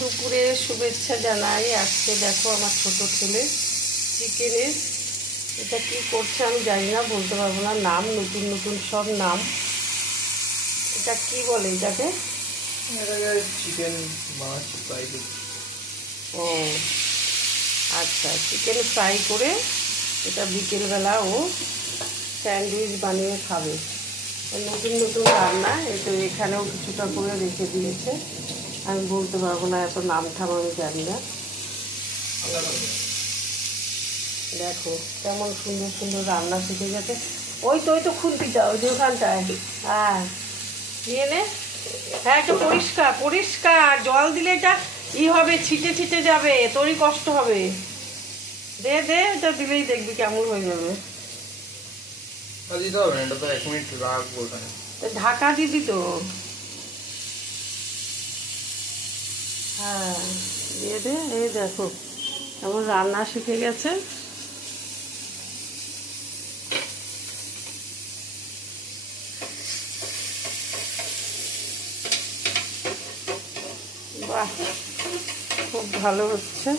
দুপুরে শুভেচ্ছা জানাই। আজকে দেখো আমার ছোট ছেলে চিকেনের এটা কি করছে আমি জানি না, বলতে পারবো না নাম, নতুন নতুন সব নাম। এটা কি বলে এটাকে? চিকেন মাছ ফ্রাই। ও আচ্ছা, চিকেন ফ্রাই করে এটা বিকেলবেলা ও স্যান্ডউইচ বানিয়ে খাবে। নতুন নতুন রান্না, এটা এখানেও কিছুটা করে রেখে দিয়েছে। আমি বলতে পারবো না, এত নাম ঠাম আমি জানি না। দেখো কেমন সুন্দর সুন্দর রান্না শিখে গেছে। ওই তো খুন্তিটা ওই যে ওখানটায়, হ্যাঁ নিয়ে নে। হ্যাঁ একটু পরিষ্কার পরিষ্কার জল দিলে এটা হবে, ছিটে ছিটে যাবে, তোরই কষ্ট হবে। দে দে, এটা দিলেই দেখবি কেমন হয়ে যাবে। দিতে হবে না, এটা তো 1 মিনিট রাখবো ওখানে। ঢাকা দিবি তো। হ্যাঁ দিয়ে দে। এই দেখো কেমন রান্না শিখে গেছে। বাহ, খুব ভালো হচ্ছে।